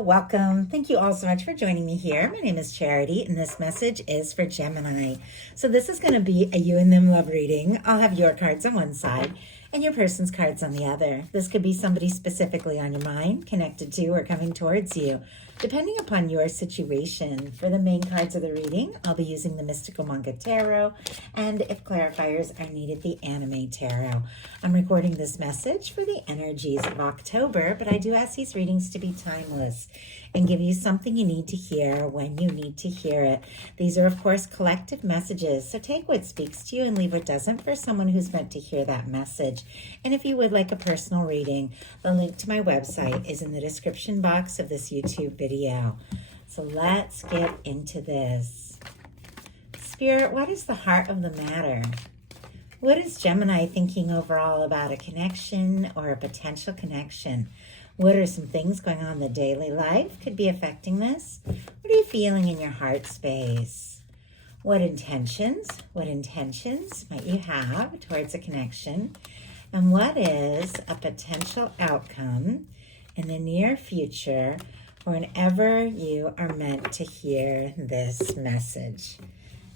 welcome. Thank you all so much for joining me here. My name is Charity, and this message is for Gemini. So this is going to be a you and them love reading. I'll have your cards on one side and your person's cards on the other. This could be somebody specifically on your mind, connected to, or coming towards you, depending upon your situation. For the main cards of the reading, I'll be using the Mystical Manga Tarot, and if clarifiers are needed, the Anime Tarot. I'm recording this message for the energies of October, but I do ask these readings to be timeless and give you something you need to hear when you need to hear it. These are, of course, collective messages, so take what speaks to you and leave what doesn't for someone who's meant to hear that message. And if you would like a personal reading, the link to my website is in the description box of this YouTube video. So let's get into this. Spirit, what is the heart of the matter? What is Gemini thinking overall about a connection or a potential connection? What are some things going on in the daily life could be affecting this? What are you feeling in your heart space? What intentions might you have towards a connection? And what is a potential outcome in the near future whenever you are meant to hear this message?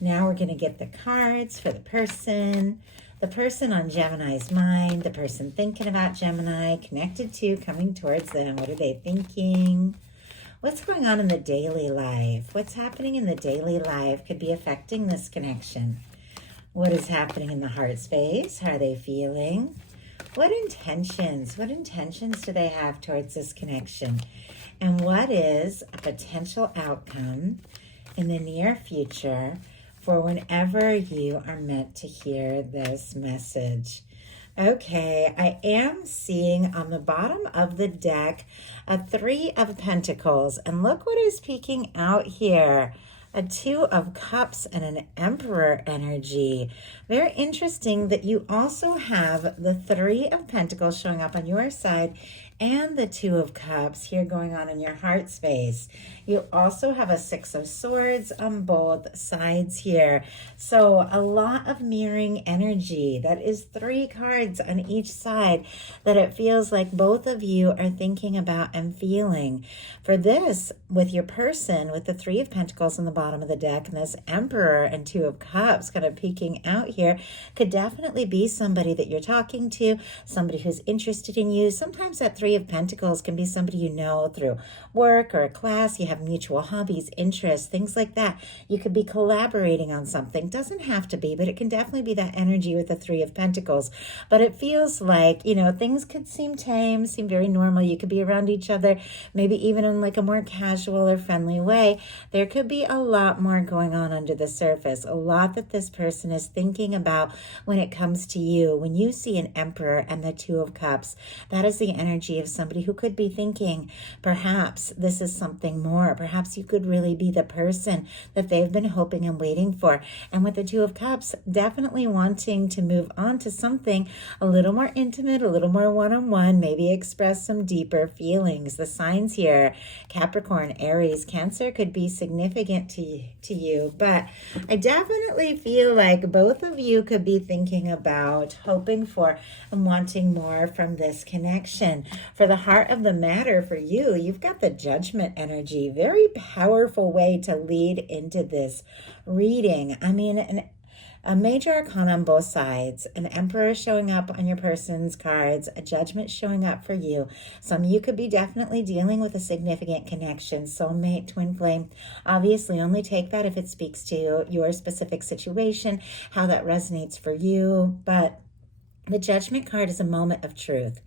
Now we're going to get the cards for the person on Gemini's mind, the person thinking about Gemini, connected to, coming towards them. What are they thinking? What's going on in the daily life? What's happening in the daily life could be affecting this connection. What is happening in the heart space? How are they feeling? What intentions do they have towards this connection? And what is a potential outcome in the near future for whenever you are meant to hear this message? Okay, I am seeing on the bottom of the deck a 3 of Pentacles. And look what is peeking out here. A 2 of Cups and an Emperor energy. Very interesting that you also have the 3 of Pentacles showing up on your side and the 2 of Cups here going on in your heart space. You also have a 6 of Swords on both sides here. So a lot of mirroring energy. That is 3 cards on each side that it feels like both of you are thinking about and feeling. For this, with your person, with the 3 of Pentacles on the bottom of the deck and this Emperor and 2 of Cups kind of peeking out here, could definitely be somebody that you're talking to, somebody who's interested in you. Sometimes that 3 of Pentacles can be somebody you know through work or a class. You have mutual hobbies, interests, things like that. You could be collaborating on something. Doesn't have to be, but it can definitely be that energy with the 3 of Pentacles. But it feels like, things could seem tame, seem very normal. You could be around each other, maybe even in like a more casual or friendly way. There could be a lot more going on under the surface, a lot that this person is thinking about when it comes to you. When you see an Emperor and the 2 of Cups, that is the energy of somebody who could be thinking, perhaps this is something more. Perhaps you could really be the person that they've been hoping and waiting for. And with the 2 of Cups, definitely wanting to move on to something a little more intimate, a little more one-on-one, maybe express some deeper feelings. The signs here, Capricorn, Aries, Cancer, could be significant to you. But I definitely feel like both of you could be thinking about, hoping for, and wanting more from this connection. For the heart of the matter for you, you've got the Judgment energy. Very powerful way to lead into this reading. I mean, a major arcana on both sides, an Emperor showing up on your person's cards, a Judgment showing up for you. Some of you could be definitely dealing with a significant connection, soulmate, twin flame. Obviously, only take that if it speaks to your specific situation, how that resonates for you. But the Judgment card is a moment of truth.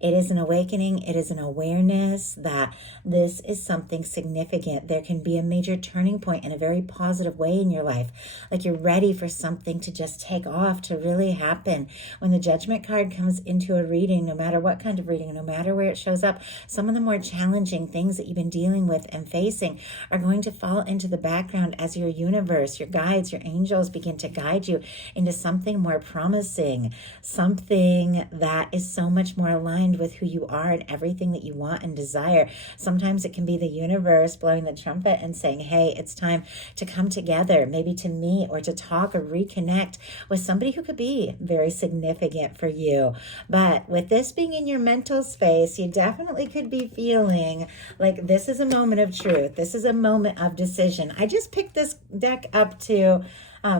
It is an awakening. It is an awareness that this is something significant. There can be a major turning point in a very positive way in your life. Like you're ready for something to just take off, to really happen. When the Judgment card comes into a reading, no matter what kind of reading, no matter where it shows up, some of the more challenging things that you've been dealing with and facing are going to fall into the background as your universe, your guides, your angels begin to guide you into something more promising, something that is so much more aligned aligned with who you are and everything that you want and desire. Sometimes it can be the universe blowing the trumpet and saying, hey, it's time to come together, maybe to meet or to talk or reconnect with somebody who could be very significant for you. But with this being in your mental space, you definitely could be feeling like this is a moment of truth. This is a moment of decision. I just picked this deck up to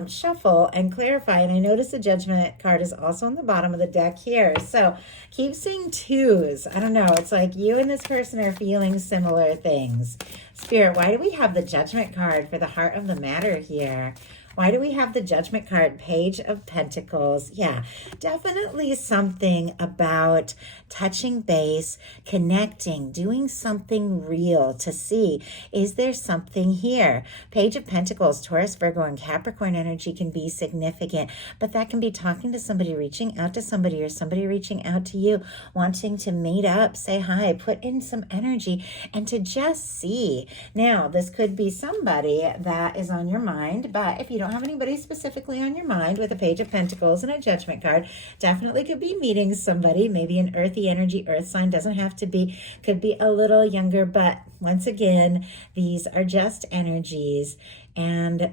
shuffle and clarify, and I notice the Judgment card is also on the bottom of the deck here. So keep seeing twos. I don't know, it's like you and this person are feeling similar things. Spirit, why do we have the Judgment card for the heart of the matter here? Why do we have the Judgment card? Page of Pentacles. Yeah, definitely something about touching base, connecting, doing something real to see, is there something here? Page of Pentacles, Taurus, Virgo, and Capricorn energy can be significant, but that can be talking to somebody, reaching out to somebody, or somebody reaching out to you, wanting to meet up, say hi, put in some energy, and to just see. Now, this could be somebody that is on your mind, but if you don't have anybody specifically on your mind with a Page of Pentacles and a Judgment card, definitely could be meeting somebody, maybe an earthy energy, earth sign, doesn't have to be, could be a little younger, but once again, these are just energies. And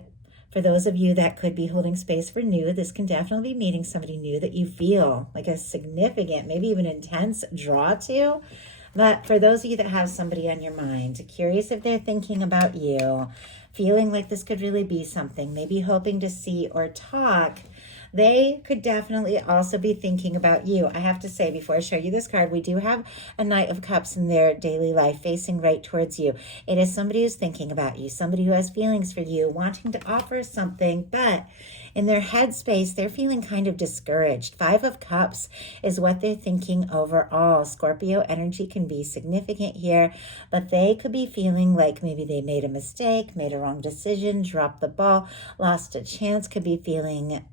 for those of you that could be holding space for new, this can definitely be meeting somebody new that you feel like a significant, maybe even intense draw to. But for those of you that have somebody on your mind, curious if they're thinking about you, feeling like this could really be something, maybe hoping to see or talk, they could definitely also be thinking about you. I have to say, before I show you this card, we do have a Knight of Cups in their daily life facing right towards you. It is somebody who's thinking about you, somebody who has feelings for you, wanting to offer something, but in their headspace, they're feeling kind of discouraged. Five of Cups is what they're thinking overall. Scorpio energy can be significant here, but they could be feeling like maybe they made a mistake, made a wrong decision, dropped the ball, lost a chance, could be feeling,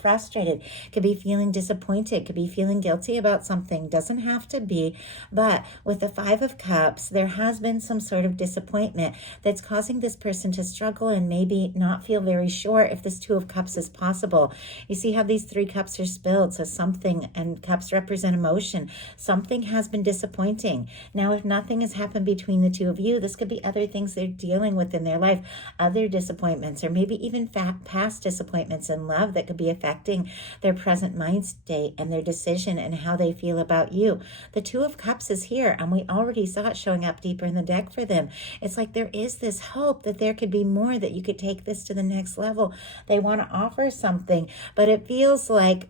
frustrated, could be feeling disappointed, could be feeling guilty about something. Doesn't have to be, but with the Five of Cups, there has been some sort of disappointment that's causing this person to struggle and maybe not feel very sure if this Two of Cups is possible. You see how these three cups are spilled, so something, and cups represent emotion. Something has been disappointing. Now, if nothing has happened between the two of you, this could be other things they're dealing with in their life, other disappointments, or maybe even past disappointments in love that could be affecting their present mind state and their decision and how they feel about you. The Two of Cups is here, and we already saw it showing up deeper in the deck for them. It's like there is this hope that there could be more, that you could take this to the next level. They want to offer something, but it feels like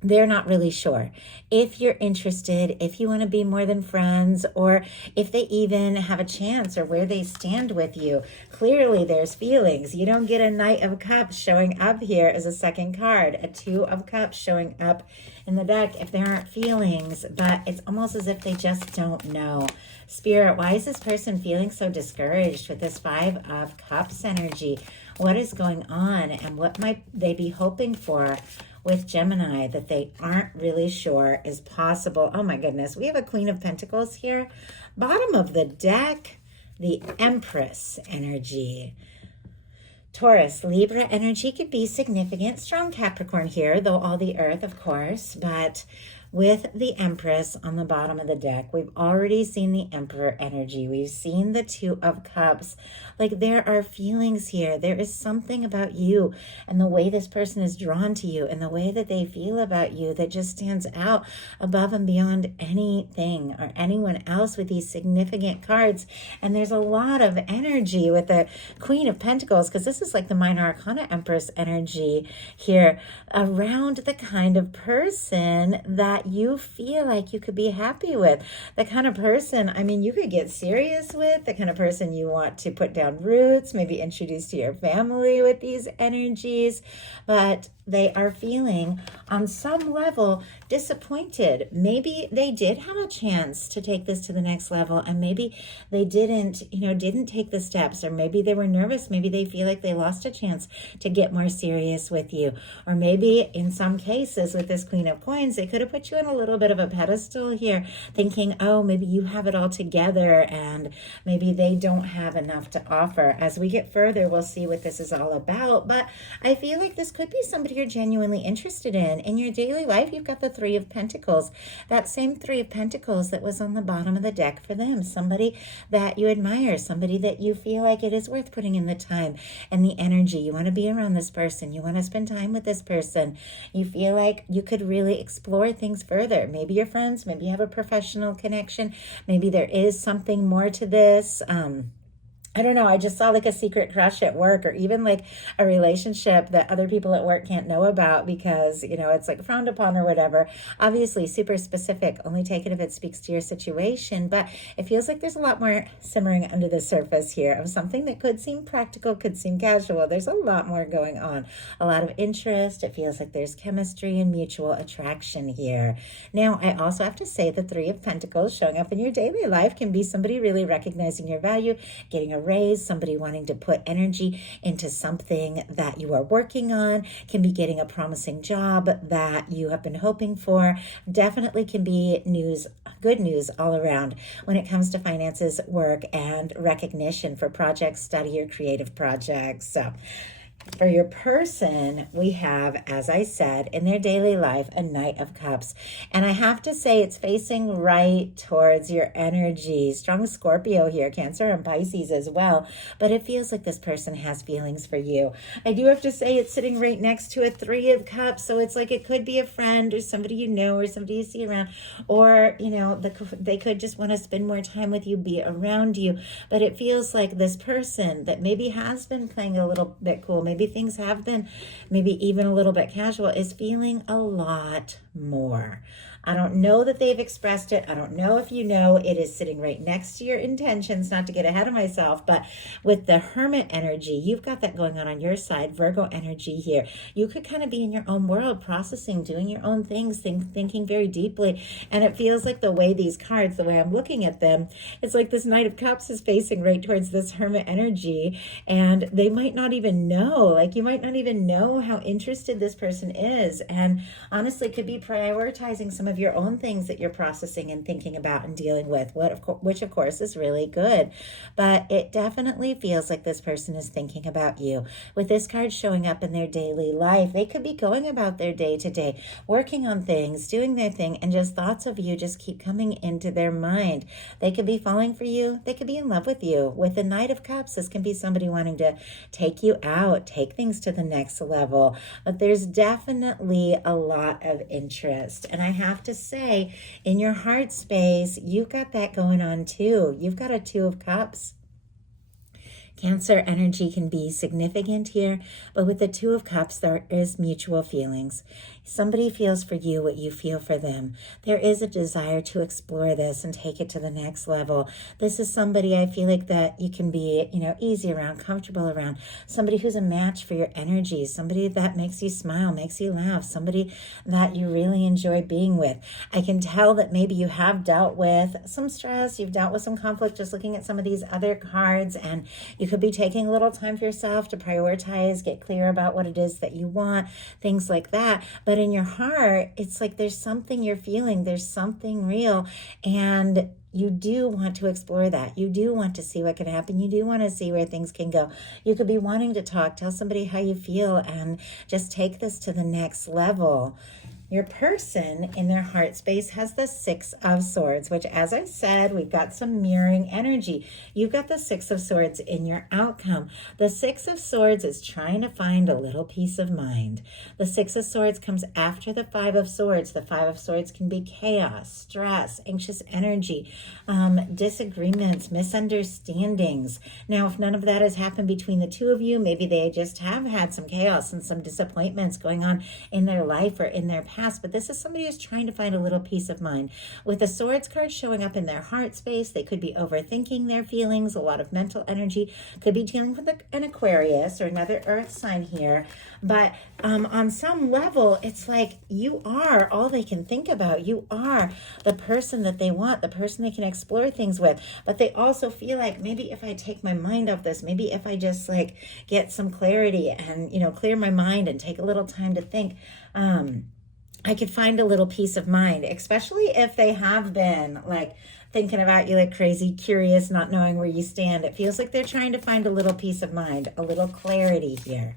they're not really sure if you're interested, if you want to be more than friends, or if they even have a chance, or where they stand with you. Clearly, there's feelings. You don't get a Knight of Cups showing up here as a second card, a Two of Cups showing up in the deck if there aren't feelings, but it's almost as if they just don't know. Spirit, why is this person feeling so discouraged with this Five of Cups energy? What is going on, and what might they be hoping for with Gemini that they aren't really sure is possible? Oh my goodness, we have a Queen of Pentacles here. Bottom of the deck, the Empress energy. Taurus, Libra energy could be significant. Strong Capricorn here, though all the earth, of course, but with the Empress on the bottom of the deck, we've already seen the Emperor energy. We've seen the Two of Cups. Like, there are feelings here. There is something about you and the way this person is drawn to you and the way that they feel about you that just stands out above and beyond anything or anyone else with these significant cards. And there's a lot of energy with the Queen of Pentacles, because this is like the Minor Arcana Empress energy here around the kind of person that you feel like you could be happy with, the kind of person, I mean, you could get serious with, the kind of person you want to put down roots, maybe introduce to your family with these energies, but they are feeling on some level disappointed. Maybe they did have a chance to take this to the next level, and maybe they didn't take the steps, or maybe they were nervous. Maybe they feel like they lost a chance to get more serious with you. Or maybe in some cases with this Queen of Coins, they could have put you on a little bit of a pedestal here, thinking, oh, maybe you have it all together and maybe they don't have enough to offer. As we get further, we'll see what this is all about. But I feel like this could be somebody you're genuinely interested in. In your daily life, you've got the Three of Pentacles. That same Three of Pentacles that was on the bottom of the deck for them. Somebody that you admire, somebody that you feel like it is worth putting in the time and the energy. You want to be around this person. You want to spend time with this person. You feel like you could really explore things further. Maybe you're friends. Maybe you have a professional connection. Maybe there is something more to this. I don't know. I just saw like a secret crush at work, or even like a relationship that other people at work can't know about because, you know, it's like frowned upon or whatever. Obviously, super specific. Only take it if it speaks to your situation. But it feels like there's a lot more simmering under the surface here of something that could seem practical, could seem casual. There's a lot more going on. A lot of interest. It feels like there's chemistry and mutual attraction here. Now, I also have to say the Three of Pentacles showing up in your daily life can be somebody really recognizing your value, getting a raise, somebody wanting to put energy into something that you are working on, can be getting a promising job that you have been hoping for. Definitely can be news, good news all around when it comes to finances, work, and recognition for projects, study, or creative projects. So for your person, we have, as I said, in their daily life, a Knight of Cups. And I have to say it's facing right towards your energy. Strong Scorpio here, Cancer and Pisces as well. But it feels like this person has feelings for you. I do have to say it's sitting right next to a Three of Cups. So it's like it could be a friend or somebody you know or somebody you see around. Or, you know, they could just want to spend more time with you, be around you. But it feels like this person that maybe has been playing a little bit cool, maybe things have been maybe even a little bit casual, is feeling a lot more. I don't know that they've expressed it. I don't know if you know. It is sitting right next to your intentions, not to get ahead of myself, but with the Hermit energy, you've got that going on your side, Virgo energy here. You could kind of be in your own world, processing, doing your own things, thinking very deeply. And it feels like the way these cards, the way I'm looking at them, it's like this Knight of Cups is facing right towards this Hermit energy. And they might not even know, like you might not even know how interested this person is. And honestly, could be prioritizing some of your own things that you're processing and thinking about and dealing with, which of course is really good. But it definitely feels like this person is thinking about you. With this card showing up in their daily life, they could be going about their day to day, working on things, doing their thing, and just thoughts of you just keep coming into their mind. They could be falling for you. They could be in love with you. With the Knight of Cups, this can be somebody wanting to take you out, take things to the next level. But there's definitely a lot of interest. And I have to say, in your heart space, you've got that going on too. You've got a Two of Cups. Cancer energy can be significant here, but with the Two of Cups, there is mutual feelings. Somebody feels for you what you feel for them. There is a desire to explore this and take it to the next level. This is somebody I feel like that you can be, you know, easy around, comfortable around. Somebody who's a match for your energy. Somebody that makes you smile, makes you laugh. Somebody that you really enjoy being with. I can tell that maybe you have dealt with some stress. You've dealt with some conflict just looking at some of these other cards, and you could be taking a little time for yourself to prioritize, get clear about what it is that you want, things like that. But in your heart, it's like there's something you're feeling, there's something real, and you do want to explore that. You do want to see what can happen. You do want to see where things can go. You could be wanting to talk, tell somebody how you feel, and just take this to the next level. Your person in their heart space has the Six of Swords, which, as I said, we've got some mirroring energy. You've got the Six of Swords in your outcome. The Six of Swords is trying to find a little peace of mind. The Six of Swords comes after the Five of Swords. The Five of Swords can be chaos, stress, anxious energy, disagreements, misunderstandings. Now, if none of that has happened between the two of you, maybe they just have had some chaos and some disappointments going on in their life or in their past. But this is somebody who's trying to find a little peace of mind. With the Swords card showing up in their heart space, they could be overthinking their feelings, a lot of mental energy, could be dealing with an Aquarius or another earth sign here. But on some level, it's like you are all they can think about. You are the person that they want, the person they can explore things with. But they also feel like maybe if I take my mind off this, maybe if I just like get some clarity and, you know, clear my mind and take a little time to think, I could find a little peace of mind, especially if they have been like thinking about you like crazy, curious, not knowing where you stand. It feels like they're trying to find a little peace of mind, a little clarity here.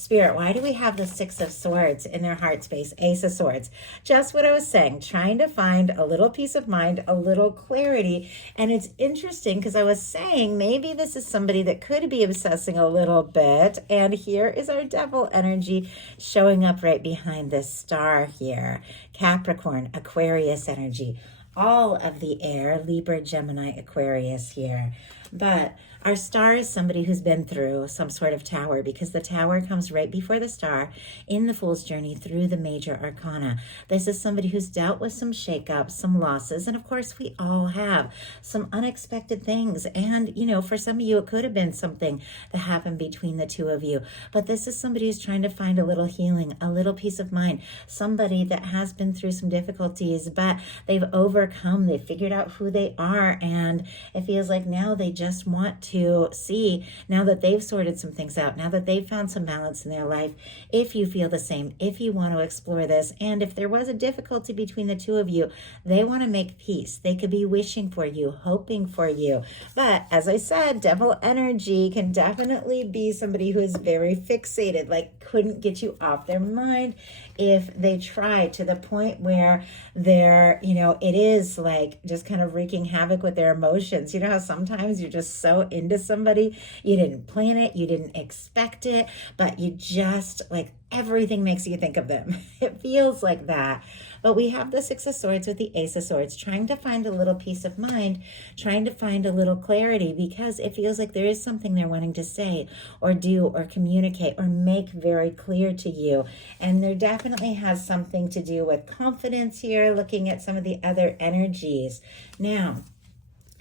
Spirit, why do we have the Six of Swords in their heart space? Ace of Swords. Just what I was saying, trying to find a little peace of mind, a little clarity. And it's interesting because I was saying maybe this is somebody that could be obsessing a little bit. And here is our devil energy showing up right behind this star here. Capricorn, Aquarius energy. All of the air, Libra, Gemini, Aquarius here. But our star is somebody who's been through some sort of tower, because the tower comes right before the star in the Fool's Journey through the major arcana. This is somebody who's dealt with some shakeups, some losses, and of course we all have some unexpected things. And, you know, for some of you, it could have been something that happened between the two of you. But this is somebody who's trying to find a little healing, a little peace of mind, somebody that has been through some difficulties, but they've overcome, they've figured out who they are, and it feels like now they just want to see, now that they've sorted some things out, now that they've found some balance in their life, if you feel the same, if you want to explore this, and if there was a difficulty between the two of you, they want to make peace. They could be wishing for you, hoping for you. But as I said, devil energy can definitely be somebody who is very fixated, like couldn't get you off their mind if they try, to the point where they're, you know, it is like just kind of wreaking havoc with their emotions. You know how sometimes you're just so into somebody, you didn't plan it, you didn't expect it, but you just like everything makes you think of them. It feels like that. But we have the Six of Swords with the Ace of Swords, trying to find a little peace of mind, trying to find a little clarity, because it feels like there is something they're wanting to say or do or communicate or make very clear to you. And there definitely has something to do with confidence here, looking at some of the other energies. Now,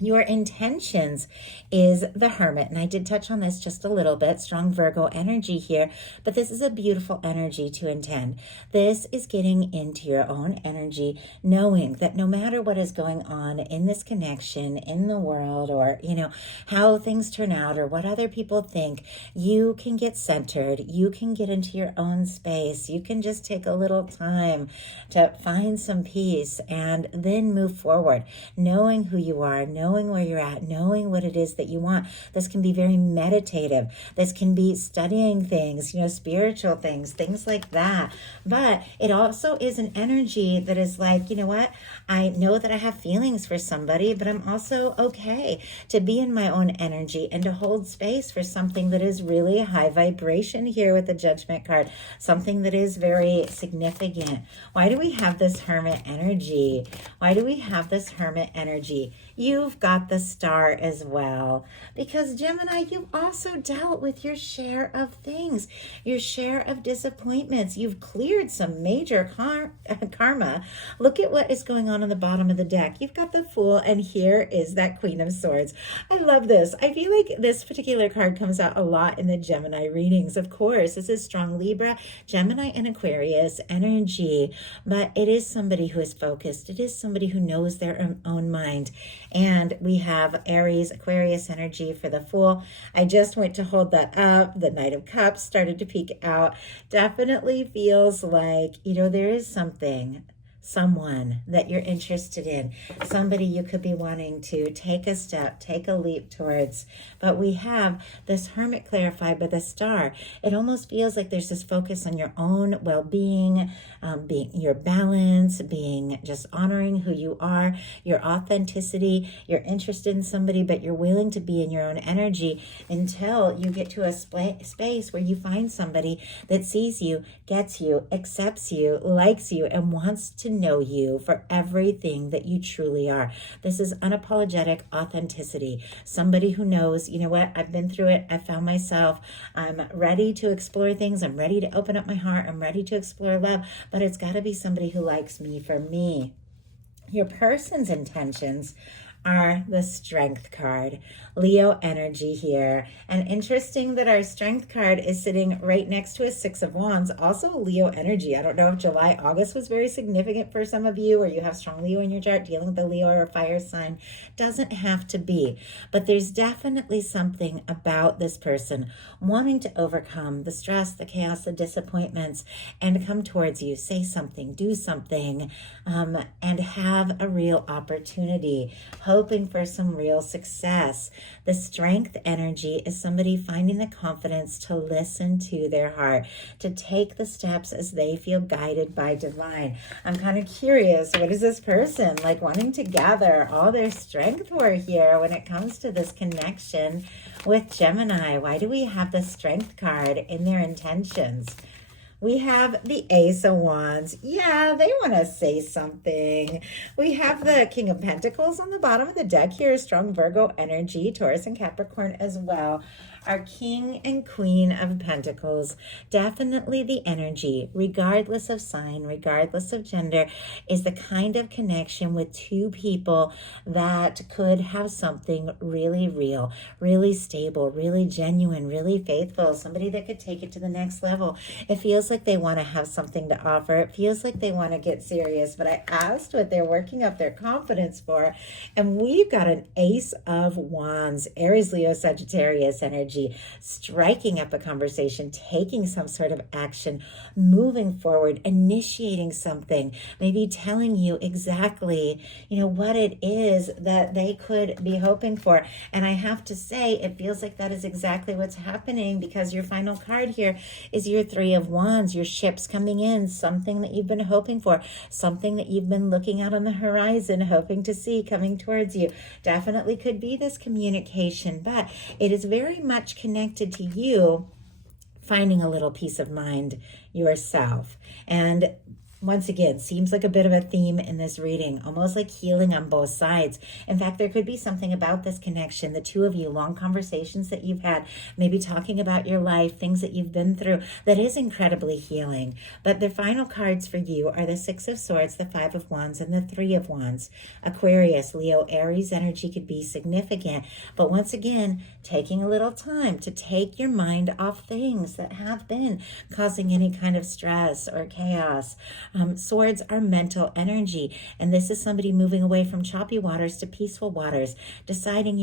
your intentions is the Hermit, and I did touch on this just a little bit, strong Virgo energy here, but this is a beautiful energy to intend. This is getting into your own energy, knowing that no matter what is going on in this connection, in the world, or, you know, how things turn out or what other people think, you can get centered, you can get into your own space, you can just take a little time to find some peace and then move forward, knowing who you are, knowing where you're at, knowing what it is that you want. This can be very meditative. This can be studying things, you know, spiritual things, things like that. But it also is an energy that is like, you know what? I know that I have feelings for somebody, but I'm also okay to be in my own energy and to hold space for something that is really high vibration here with the Judgment card, something that is very significant. Why do we have this Hermit energy? Why do we have this Hermit energy? You've got the Star as well, because Gemini, you've also dealt with your share of things, your share of disappointments. You've cleared some major karma. Look at what is going on the bottom of the deck. You've got the Fool, and here is that Queen of Swords. I love this. I feel like this particular card comes out a lot in the Gemini readings. Of course, this is strong Libra, Gemini, and Aquarius energy, but it is somebody who is focused. It is somebody who knows their own mind. And we have Aries, Aquarius energy for the Fool. I just went to hold that up. The Knight of Cups started to peek out. Definitely feels like, you know, there is something, someone that you're interested in, somebody you could be wanting to take a step, take a leap towards. But we have this Hermit clarified by the Star. It almost feels like there's this focus on your own well-being, being your balance, being just honoring who you are, your authenticity. You're interested in somebody, but you're willing to be in your own energy until you get to a space where you find somebody that sees you, gets you, accepts you, likes you, and wants to know you for everything that you truly are. This is unapologetic authenticity. Somebody who knows, you know what, I've been through it. I found myself. I'm ready to explore things. I'm ready to open up my heart. I'm ready to explore love, but it's got to be somebody who likes me for me. Your person's intentions are the Strength card. Leo energy here. And interesting that our Strength card is sitting right next to a Six of Wands. Also Leo energy. I don't know if July, August was very significant for some of you, or you have strong Leo in your chart dealing with a Leo or a fire sign. Doesn't have to be. But there's definitely something about this person wanting to overcome the stress, the chaos, the disappointments, and come towards you, say something, do something, and have a real opportunity. hoping for some real success. The Strength energy is somebody finding the confidence to listen to their heart, to take the steps as they feel guided by divine. I'm kind of curious, what is this person like wanting to gather all their strength for here when it comes to this connection with Gemini? Why do we have the Strength card in their intentions? We have the Ace of Wands. Yeah, they want to say something. We have the King of Pentacles on the bottom of the deck here. Strong Virgo energy, Taurus and Capricorn as well. Our King and Queen of Pentacles, definitely the energy, regardless of sign, regardless of gender, is the kind of connection with two people that could have something really real, really stable, really genuine, really faithful, somebody that could take it to the next level. It feels like they want to have something to offer. It feels like they want to get serious, but I asked what they're working up their confidence for, and we've got an Ace of Wands, Aries, Leo, Sagittarius energy, striking up a conversation, taking some sort of action, moving forward, initiating something, maybe telling you exactly, what it is that they could be hoping for. And I have to say, it feels like that is exactly what's happening, because your final card here is your Three of Wands, your ships coming in, something that you've been hoping for, something that you've been looking out on the horizon, hoping to see coming towards you. Definitely could be this communication, but it is very much connected to you finding a little peace of mind yourself. And once again, seems like a bit of a theme in this reading, almost like healing on both sides. In fact, there could be something about this connection, the two of you, long conversations that you've had, maybe talking about your life, things that you've been through, that is incredibly healing. But the final cards for you are the Six of Swords, the Five of Wands, and the Three of Wands. Aquarius, Leo, Aries energy could be significant. But once again, taking a little time to take your mind off things that have been causing any kind of stress or chaos. Swords are mental energy, and this is somebody moving away from choppy waters to peaceful waters, deciding,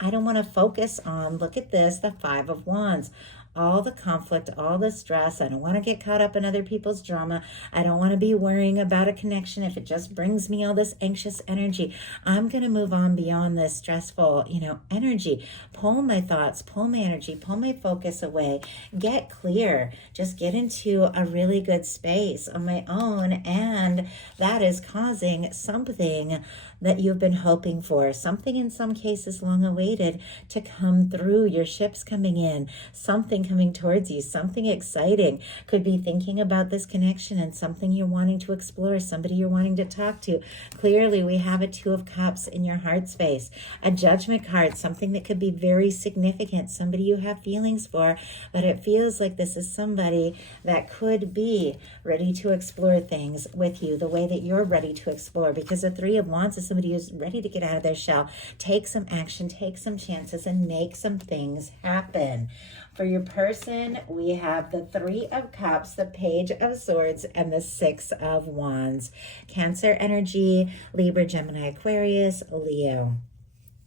I don't want to focus on, look at this, the Five of Wands. All the conflict, all the stress. I don't want to get caught up in other people's drama. I don't want to be worrying about a connection if it just brings me all this anxious energy. I'm going to move on beyond this stressful, energy. Pull my thoughts, pull my energy, pull my focus away. Get clear. Just get into a really good space on my own. And that is causing something that you've been hoping for, something in some cases long awaited to come through. Your ships coming in, something coming towards you, something exciting. Could be thinking about this connection and something you're wanting to explore, somebody you're wanting to talk to. Clearly, we have a Two of Cups in your heart space, a Judgment card, something that could be very significant, somebody you have feelings for, but it feels like this is somebody that could be ready to explore things with you the way that you're ready to explore, because the Three of Wands is somebody who's ready to get out of their shell, take some action, take some chances, and make some things happen. For your person, we have the Three of Cups, the Page of Swords, and the Six of Wands. Cancer energy, Libra, Gemini, Aquarius, Leo.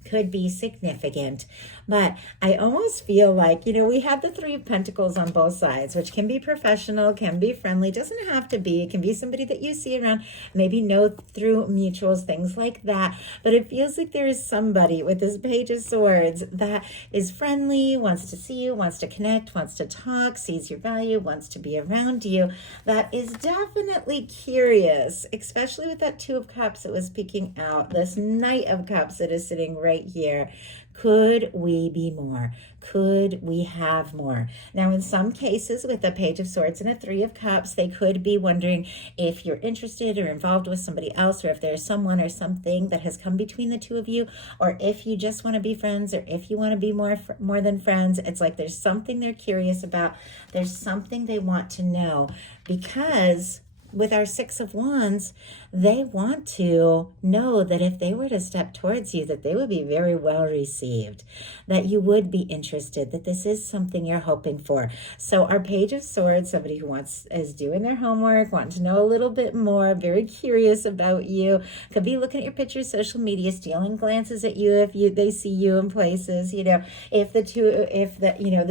Could be significant, but I almost feel like, we have the Three of Pentacles on both sides, which can be professional, can be friendly, doesn't have to be. It can be somebody that you see around, maybe know through mutuals, things like that. But it feels like there is somebody with this Page of Swords that is friendly, wants to see you, wants to connect, wants to talk, sees your value, wants to be around you, that is definitely curious, especially with that Two of Cups that was peeking out, this Knight of Cups that is sitting right here. Could we be more? Could we have more? Now, in some cases with the Page of Swords and a Three of Cups, they could be wondering if you're interested or involved with somebody else, or if there's someone or something that has come between the two of you, or if you just want to be friends, or if you want to be more than friends. It's like there's something they're curious about. There's something they want to know, because with our Six of Wands, they want to know that if they were to step towards you, that they would be very well received, that you would be interested, that this is something you're hoping for. So our Page of Swords, somebody who is doing their homework, wanting to know a little bit more, very curious about you, could be looking at your pictures, social media, stealing glances at you if they see you in places. If the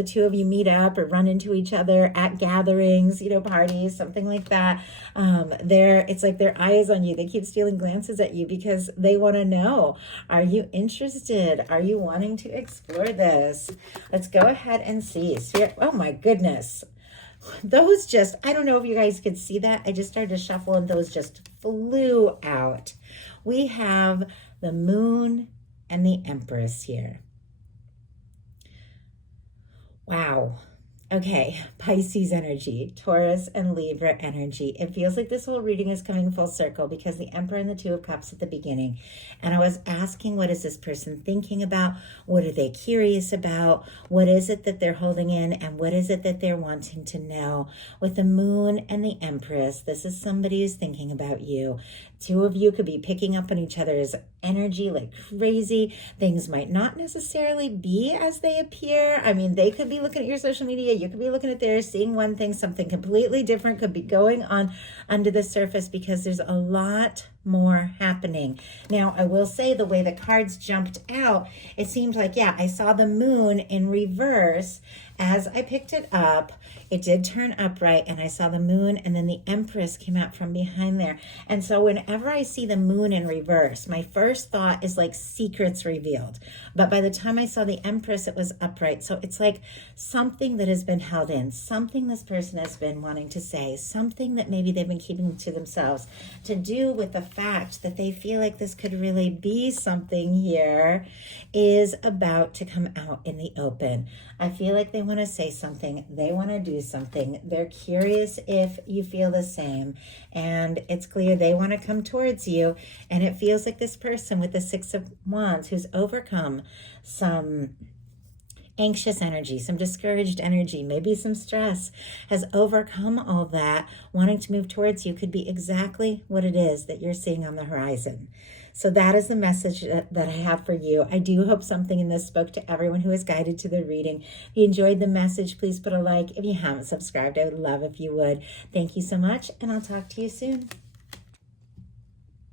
two of you meet up or run into each other at gatherings, parties, something like that. It's like their eye is on you. They keep stealing glances at you because they want to know, are you interested? Are you wanting to explore this? Let's go ahead and see. Oh my goodness. Those just, I don't know if you guys could see that. I just started to shuffle and those just flew out. We have the moon and the Empress here. Wow. Okay, Pisces energy, Taurus and Libra energy. It feels like this whole reading is coming full circle because the Emperor and the Two of Cups at the beginning. And I was asking, what is this person thinking about? What are they curious about? What is it that they're holding in? And what is it that they're wanting to know? With the Moon and the Empress, this is somebody who's thinking about you. Two of you could be picking up on each other's energy like crazy. Things might not necessarily be as they appear. I mean, they could be looking at your social media. You could be looking at theirs, seeing one thing, something completely different could be going on under the surface because there's a lot more happening. Now, I will say the way the cards jumped out, it seemed like, yeah, I saw the moon in reverse. As I picked it up, it did turn upright and I saw the moon and then the Empress came out from behind there. And so whenever I see the moon in reverse, my first thought is like secrets revealed. But by the time I saw the Empress, it was upright. So it's like something that has been held in, something this person has been wanting to say, something that maybe they've been keeping to themselves, to do with the fact that they feel like this could really be something here is about to come out in the open. I feel like they want to say something. They want to do something. They're curious if you feel the same. And it's clear they want to come towards you. And it feels like this person with the Six of Wands who's overcome some anxious energy, some discouraged energy, maybe some stress, has overcome all that, wanting to move towards you could be exactly what it is that you're seeing on the horizon. So that is the message that I have for you. I do hope something in this spoke to everyone who is guided to the reading. If you enjoyed the message, please put a like. If you haven't subscribed, I would love if you would. Thank you so much, and I'll talk to you soon.